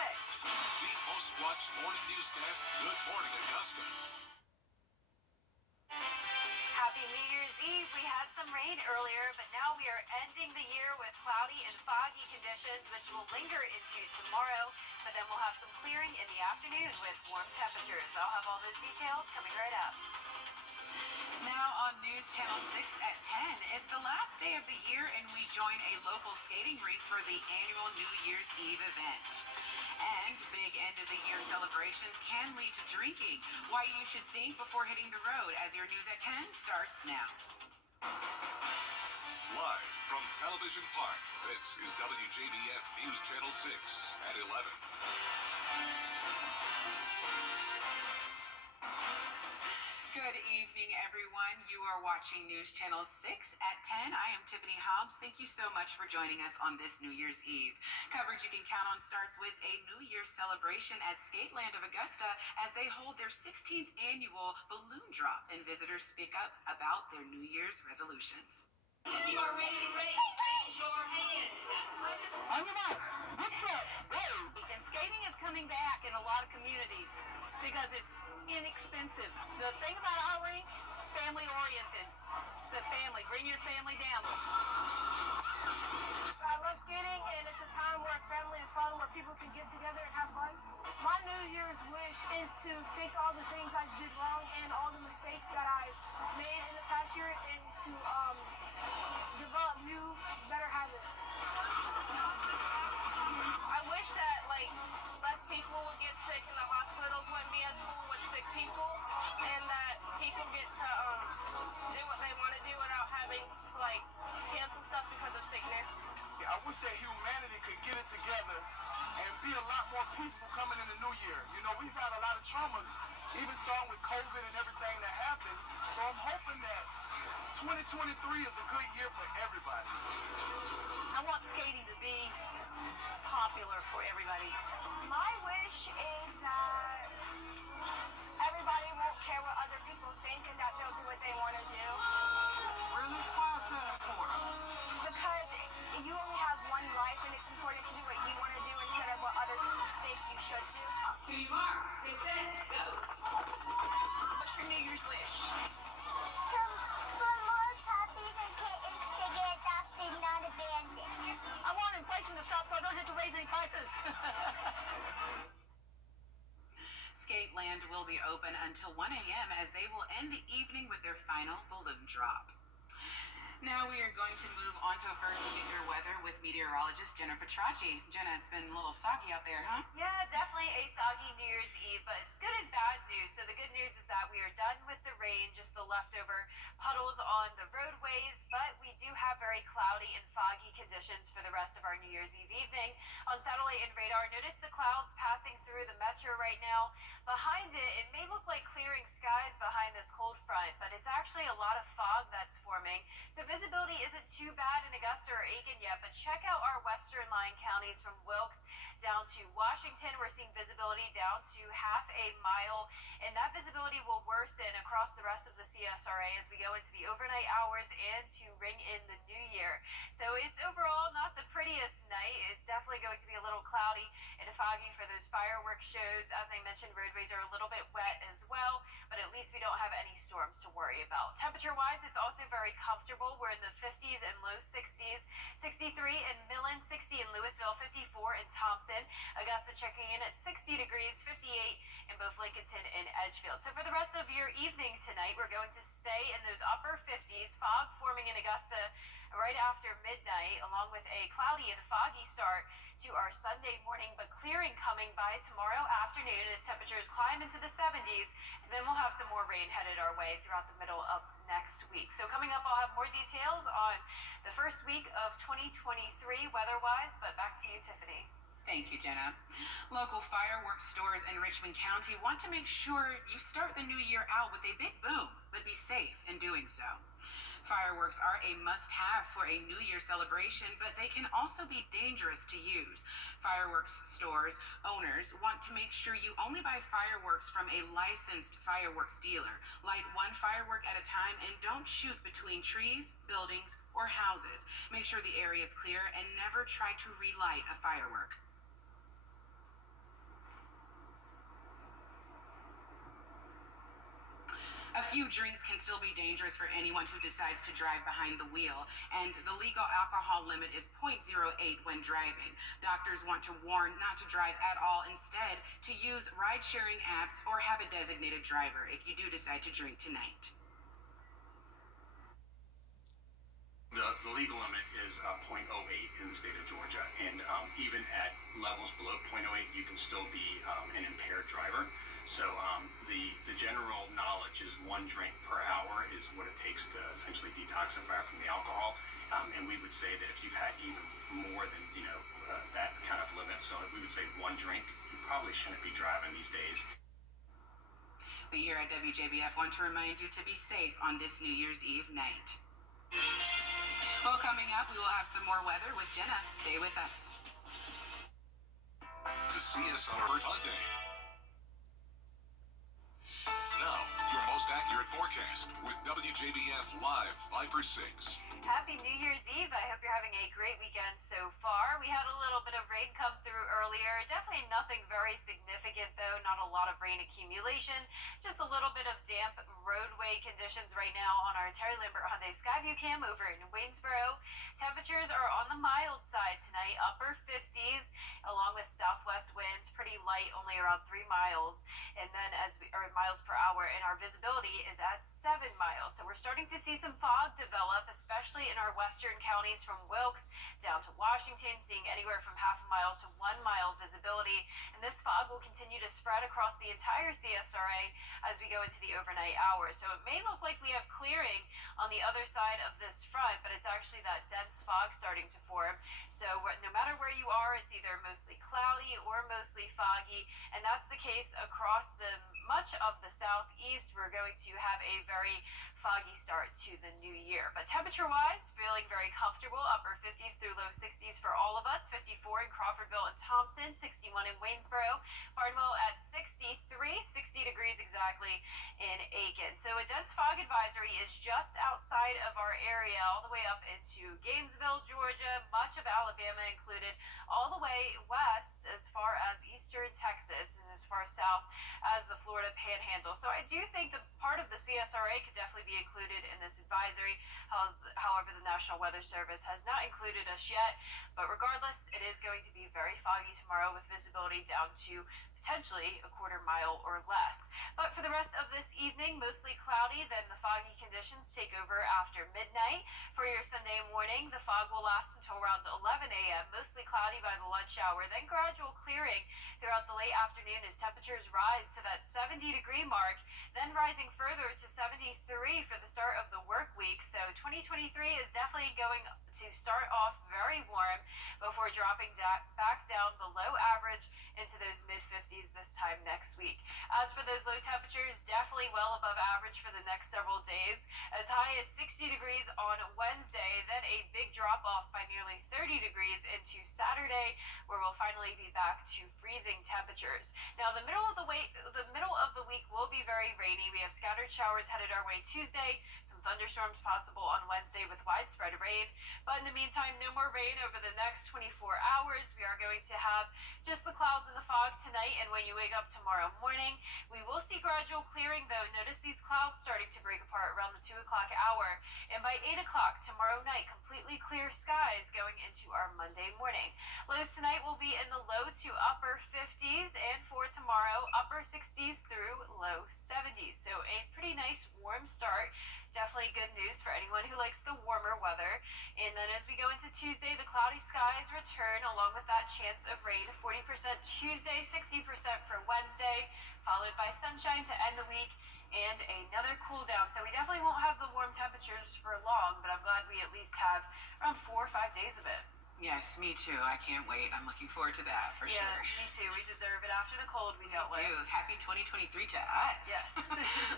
The most watched morning newscast, Good Morning Augusta. Happy New Year's Eve. We had some rain earlier, but now we are ending the year with cloudy and foggy conditions, which will linger into tomorrow. But then we'll have some clearing in the afternoon with warm temperatures. I'll have all those details coming right up. Now on News Channel 6 at 10, it's the last day of the year and we join a local skating rink for the annual New Year's Eve event. And big end of the year celebrations can lead to drinking. Why you should think before hitting the road as your News at 10 starts now. Live from Television Park, this is Wjbf News Channel 6 at 11. Good evening, everyone. You are watching News Channel 6 at 10. I am Tiffany Hobbs. Thank you so much for joining us on this New Year's Eve. Coverage you can count on starts with a New Year's celebration at Skateland of Augusta as they hold their 16th annual balloon drop and visitors speak up about their New Year's resolutions. If you are ready to raise your hand. On your mark, what's up? And skating is coming back in a lot of communities because it's inexpensive. The thing about our rink, family oriented. It's a family. Bring your family down. I love skating, and it's a time where family and fun, where people can get together and have fun. My New Year's wish is to fix all the things I did wrong and all the mistakes that I made in the past year, and to develop new, better habits. I wish that less people would get sick and the hospitals wouldn't be as full with sick people, and that people get to do what they want to do without having to cancel stuff because of sickness. I wish that humanity could get it together and be a lot more peaceful coming in the new year. You know, we've had a lot of traumas, even starting with COVID and everything that happened. So I'm hoping that 2023 is a good year for everybody. I want skating to be popular for everybody. My wish is that everybody won't care what other people think and that they'll do what they want to do. Really? Why is that important? Because you only have one life, and it's important to do what you want to do instead of what others think you should do. To your mark, get set, go. What's your New Year's wish? For more puppies and kittens to get adopted, not abandoned. I want inflation to stop so I don't have to raise any prices. Skateland will be open until 1 a.m. as they will end the evening with their final balloon drop. Now we are going to move on to a first look at your weather with meteorologist Jenna Petracci. Jenna, it's been a little soggy out there, huh? Yeah, definitely a soggy New Year's Eve, but good and bad news. So the good news is that we are done with the rain, just the leftover puddles on the roadways, but we do have very cloudy and foggy conditions for the rest of our New Year's Eve evening. On satellite and radar, notice the clouds passing through the metro right now. Behind it, it may look like clearing skies behind this cold front, but it's actually a lot of fog that's forming. So visibility isn't too bad in Augusta or Aiken yet, but check out our western line counties from Wilkes down to Washington. We're seeing visibility down to half a mile, and that visibility will worsen across the rest of the CSRA as we go into the overnight hours and to ring in the new year. So it's overall not the prettiest night. It's definitely going to be a little cloudy and foggy for those fireworks shows. As I mentioned, roadways are a little bit wet as well, but at least we don't have any storms to worry about. Temperature-wise, it's also very comfortable. We're in the 50s and low 60s. 63 in Millen, 60 in Louisville, 54 in Thompson. Augusta checking in at 60 degrees, 58 in both Lincolnton and Edgefield. So for the rest of your evening tonight, we're going to stay in those upper 50s. Fog forming in Augusta right after midnight, along with a cloudy and foggy start to our Sunday morning, but clearing coming by tomorrow afternoon as temperatures climb into the 70s, and then we'll have some more rain headed our way throughout the middle of next week. So coming up, I'll have more details on the first week of 2023 weather-wise, but back to you, Tiffany. Thank you, Jenna. Local fireworks stores in Richmond County want to make sure you start the new year out with a big boom, but be safe in doing so. Fireworks are a must-have for a New Year celebration, but they can also be dangerous to use. Fireworks stores owners want to make sure you only buy fireworks from a licensed fireworks dealer. Light one firework at a time and don't shoot between trees, buildings, or houses. Make sure the area is clear and never try to relight a firework. few drinks can still be dangerous for anyone who decides to drive behind the wheel, and the legal alcohol limit is 0.08 when driving. Doctors want to warn not to drive at all, instead to use ride-sharing apps or have a designated driver if you do decide to drink tonight. The legal limit is 0.08 in the state of Georgia, and even at levels below 0.08, you can still be an impaired driver. So the general knowledge is 1 drink per hour is what it takes to essentially detoxify from the alcohol, and we would say that if you've had even more than that kind of limit, so we would say 1 drink, you probably shouldn't be driving these days. We here at WJBF want to remind you to be safe on this New Year's Eve night. Well, coming up, we will have some more weather with Jenna. Stay with us. The CSR Hyundai. Now, your most accurate forecast with WJBF Live 5/6. Happy New Year's Eve. I hope you're having a great weekend so far. We had a little bit of rain come through earlier. Definitely nothing very significant, though. Not a lot of rain accumulation. Just a little bit of damp roadway conditions right now on our Terry Lambert Hyundai Skyview cam over in Waynesboro. Temperatures are on the mild side tonight, upper 50s, along with southwest winds, pretty light, only around 3 miles, and then miles per hour, and our visibility is at 7 miles. So we're starting to see some fog develop, especially in our western counties from Wilkes down to Washington, seeing anywhere from half a mile to 1 mile visibility. And this fog will continue to spread across the entire CSRA as we go into the overnight hours. So it may look like we have clearing on the other side of this front, but it's actually that dense fog starting to form. So no matter where you are, it's either mostly cloudy or mostly foggy, and that's the case across much of the southeast. We're going to have a very foggy start to the new year. But temperature-wise, feeling very comfortable, upper 50s through low 60s for all of us. 54 in Crawfordville and Thompson, 61 in Waynesboro, Barnwell at 63, 60 degrees exactly in Aiken. So a dense fog advisory is just outside of our area, all the way up into Gainesville, Georgia, much of Alabama included, all the way west as far as eastern Texas and as far south as the Florida Panhandle. So I do think that part of the CSRA could definitely be included in this advisory. However, the National Weather Service has not included us yet. But regardless, it is going to be very foggy tomorrow with visibility down to potentially a 1/4 mile or less. But for the rest of this evening, mostly cloudy, then the foggy conditions take over after midnight. For your Sunday morning, the fog will last until around 11 a.m., mostly cloudy by the lunch hour, then gradual clearing throughout the late afternoon as temperatures rise to that 70-degree mark, then rising further to 73 for the start of the work week. So 2023 is definitely going to start off very warm before dropping back down below average into those mid-50s this time next week. As for those low temperatures, definitely well above average for the next several days, as high as 60 degrees on Wednesday, then a big drop off by nearly 30 degrees into Saturday, where we'll finally be back to freezing temperatures. Now, the middle of the week will be very rainy. We have scattered showers headed our way Tuesday, some thunderstorms possible on Wednesday with widespread rain. But in the meantime, no more rain over the next 24 hours. We are going to have just the clouds and the fog tonight, and when you wake up tomorrow morning, we will see gradual clearing, though. Notice these clouds starting to break apart around the 2 o'clock hour, and by 8 o'clock tomorrow night, completely clear skies going into our Monday morning. Lows tonight will be in the low to upper 50s, and for tomorrow, upper 60s through low 70s. So a pretty nice warm start. Definitely good news for anyone who likes the warmer weather. And then as we go into Tuesday, the cloudy skies return along with that chance of rain. 40% Tuesday, 60% for Wednesday, followed by sunshine to end the week and another cool down. So we definitely won't have the warm temperatures for long, but I'm glad we at least have around 4 or 5 days of it. Yes, me too. I can't wait. I'm looking forward to that for sure. Yes, me too. We deserve it after the cold we dealt with. We do. Happy 2023 to us. Yes.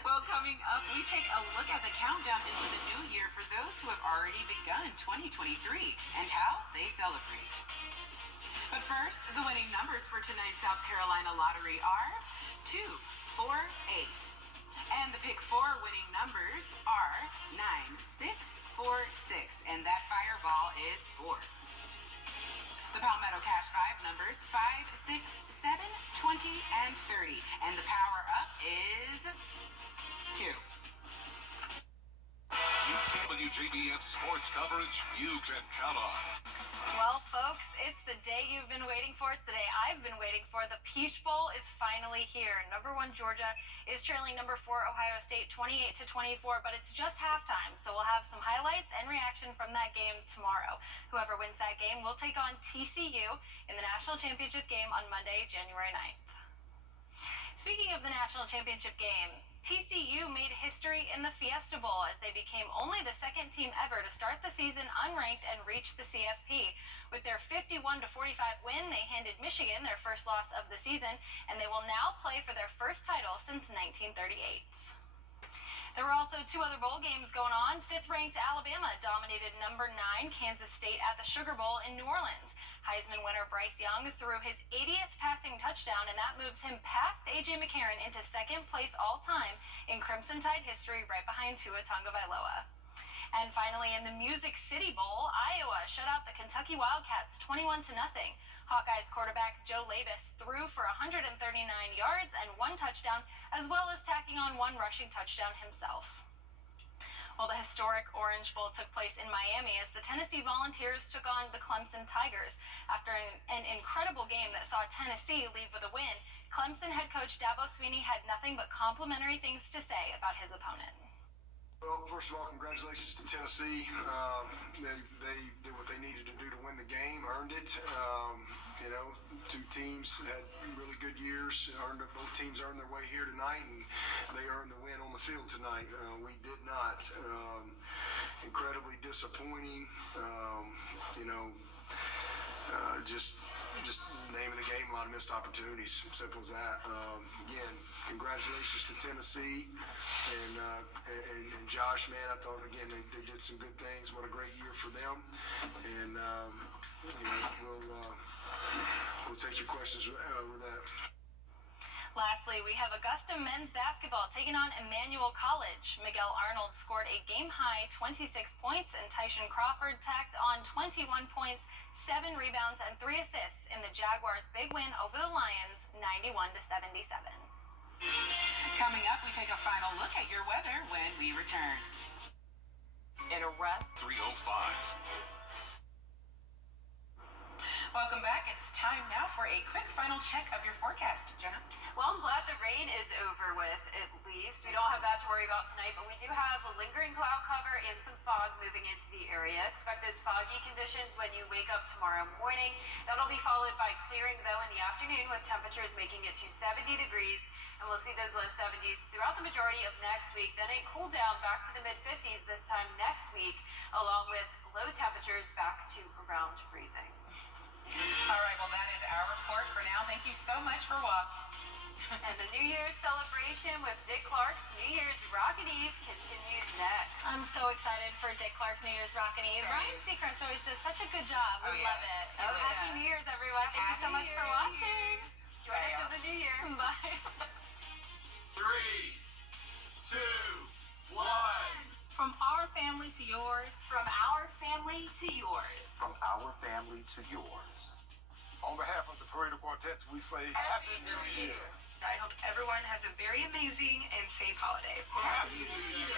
Well, coming up, we take a look at the countdown into the new year for those who have already begun 2023 and how they celebrate. But first, the winning numbers for tonight's South Carolina lottery are 2, 4, 8. And the pick 4 winning numbers are 9, 6, 4, 6. And that fireball is 4. The Palmetto Cash 5 numbers 5, 6, 7, 20, and 30. And the power up is 2. WJBF sports coverage you can count on. Well, folks, it's the day you've been waiting for. It's the day I've been waiting for. The Peach Bowl is finally here. Number 1 Georgia is trailing number 4 Ohio State 28-24, but it's just halftime, so we'll have some highlights and reaction from that game tomorrow. Whoever wins that game will take on TCU in the national championship game on Monday, January 9th. Speaking of the national championship game, TCU made history in the Fiesta Bowl as they became only the second team ever to start the season unranked and reach the CFP. With their 51-45 win, they handed Michigan their first loss of the season, and they will now play for their first title since 1938. There were also 2 other bowl games going on. 5th-ranked Alabama dominated number 9 Kansas State at the Sugar Bowl in New Orleans. Heisman winner Bryce Young threw his 80th passing touchdown, and that moves him past A.J. McCarron into second place all-time in Crimson Tide history, right behind Tua Tagovailoa. And finally, in the Music City Bowl, Iowa shut out the Kentucky Wildcats 21-0. Hawkeyes quarterback Joe Labus threw for 139 yards and 1 touchdown, as well as tacking on 1 rushing touchdown himself. Well, the historic Orange Bowl took place in Miami as the Tennessee Volunteers took on the Clemson Tigers. After an incredible game that saw Tennessee leave with a win, Clemson head coach Dabo Swinney had nothing but complimentary things to say about his opponent. Well, first of all, congratulations to Tennessee. They did what they needed to do to win the game, earned it. 2 teams had really good years. Both teams earned their way here tonight, and they earned the win on the field tonight. We did not. Incredibly disappointing. Just name of the game, a lot of missed opportunities. Simple as that. Again, congratulations to Tennessee and Josh, man. I thought, again, they did some good things. What a great year for them. And, we'll take your questions with that. Lastly, we have Augusta men's basketball taking on Emmanuel College. Miguel Arnold scored a game-high 26 points, and Tyson Crawford tacked on 21 points, 7 rebounds, and 3 assists in the Jaguars' big win over the Lions, 91-77. Coming up, we take a final look at your weather when we return. An arrest. 305. Welcome back. It's time now for a quick final check of your forecast. Jenna? Well, I'm glad the rain is over with, at least. We don't have that to worry about tonight, but we do have a lingering cloud cover and some fog moving into the area. Expect those foggy conditions when you wake up tomorrow morning. That'll be followed by clearing, though, in the afternoon, with temperatures making it to 70 degrees. And we'll see those low 70s throughout the majority of next week. Then a cool down back to the mid-50s this time next week, along with low temperatures back to around freezing. All right, well, that is our report for now. Thank you so much for watching. And the New Year's celebration with Dick Clark's New Year's Rockin' Eve continues next. I'm so excited for Dick Clark's New Year's Rockin' Eve. Ryan Seacrest always does such a good job. We love it. Really Happy does. New Year's, everyone. Thank you so much for watching. Join us in the New Year. Bye. 3, 2, 1. From our family to yours. From our family to yours. From our family to yours. On behalf of the Pareto Quartets, we say Happy New Year. I hope everyone has a very amazing and safe holiday. Happy New Year.